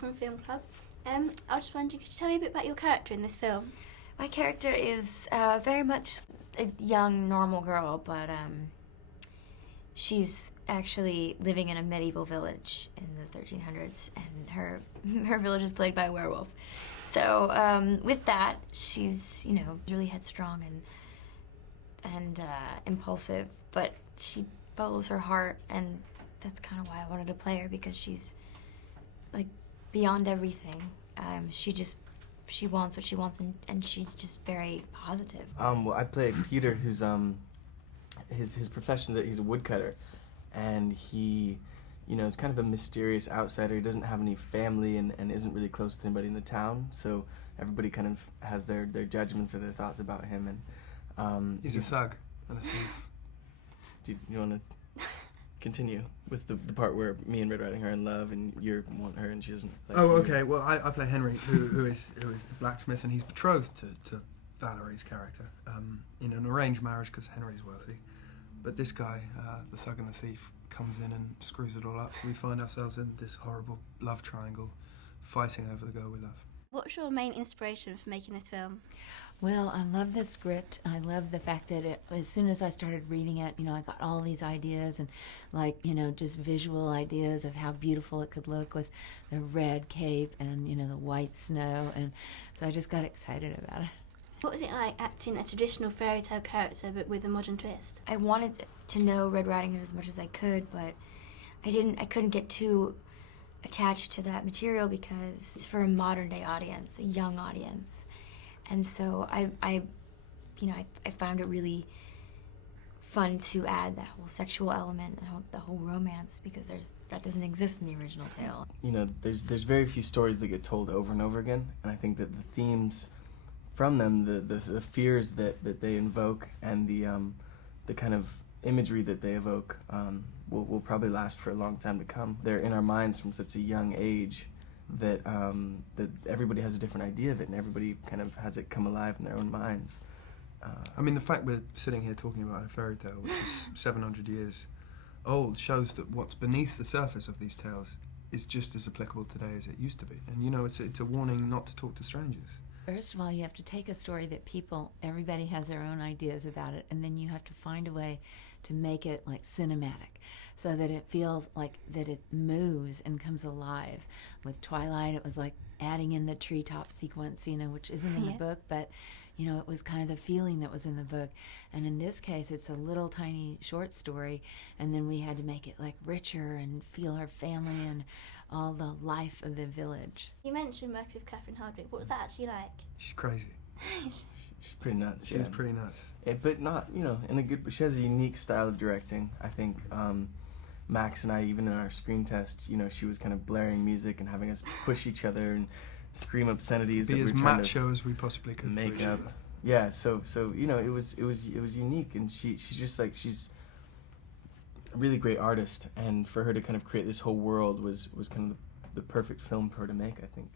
from Film Club. I was just wondering, could you tell me a bit about your character in this film? My character is very much a young, normal girl, but she's actually living in a medieval village in the 1300s, and her village is plagued by a werewolf. So with that, she's, you know, really headstrong and impulsive, but she follows her heart, and that's kind of why I wanted to play her, because she's like beyond everything. She wants what she wants, and she's just very positive. Well, I play Peter, who's his profession that he's a woodcutter, and he, you know, is kind of a mysterious outsider. He doesn't have any family and isn't really close to anybody in the town, so everybody kind of has their judgments or their thoughts about him. And he's a thug and a thief. Do you want to continue with the part where me and Red Riding are in love, and you want her and she doesn't like Oh, you? okay. Well, I play Henry, who is the blacksmith, and he's betrothed to Valerie's character in an arranged marriage because Henry's wealthy. But this guy, the thug and the thief, comes in and screws it all up, so we find ourselves in this horrible love triangle, fighting over the girl we love. What's your main inspiration for making this film? Well, I love the script. I love the fact that as soon as I started reading it, you know, I got all these ideas and, like, you know, just visual ideas of how beautiful it could look with the red cape and, you know, the white snow, and so I just got excited about it. What was it like acting a traditional fairy tale character but with a modern twist? I wanted to know Red Riding Hood as much as I could, but I couldn't get too attached to that material because it's for a modern day audience, a young audience. And so I found it really fun to add that whole sexual element and the whole romance, because that doesn't exist in the original tale. You know, there's very few stories that get told over and over again, and I think that the themes from them, the fears that they invoke, and the kind of imagery that they evoke will probably last for a long time to come. They're in our minds from such a young age that that everybody has a different idea of it, and everybody kind of has it come alive in their own minds. I mean, the fact we're sitting here talking about a fairy tale, which is 700 years old, shows that what's beneath the surface of these tales is just as applicable today as it used to be. And, you know, it's a warning not to talk to strangers. First of all, you have to take a story that everybody has their own ideas about it, and then you have to find a way to make it like cinematic, so that it feels like that it moves and comes alive. With Twilight, it was like adding in the treetop sequence, you know, which isn't in the book, but, you know, it was kind of the feeling that was in the book. And in this case, it's a little tiny short story, and then we had to make it like richer and feel her family and all the life of the village. You mentioned working with Catherine Hardwicke. What was that actually like? She's crazy. She's pretty nuts. She's pretty nuts. But not, you know, in a good. She has a unique style of directing. I think Max and I, even in our screen tests, you know, she was kind of blaring music and having us push each other and scream obscenities. Be that as we're trying macho as we possibly could. Make up. Yeah. So you know, it was unique, and she's just like, she's a really great artist, and for her to kind of create this whole world was kind of the perfect film for her to make, I think.